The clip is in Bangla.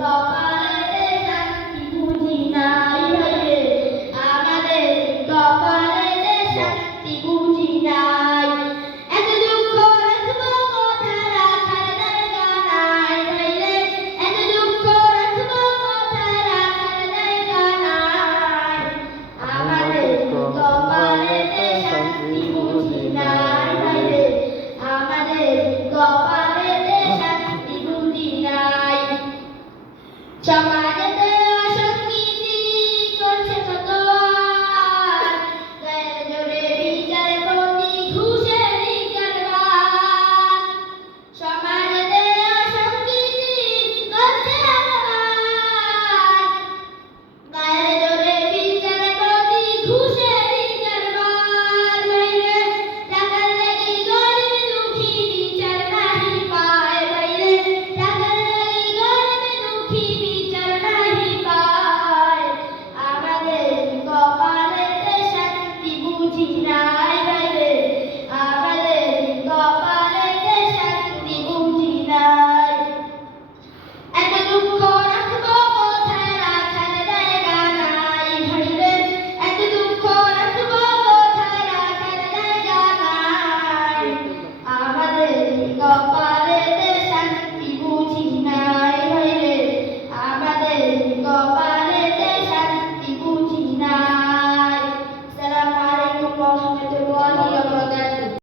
কপালেতে শান্তি বুঝি নাই রে, আমাদের কপালেতে শান্তি বুঝি নাই। এত দুঃখ রাখবো কথা রাখার জায়গা নাই রে, এত দুঃখ রাখবো কথা রাখার জায়গা নাই। আমাদের কপালেতে শান্তি বুঝি নাই রে, আমাদের কপালেতে শান্তি বুঝি নাই।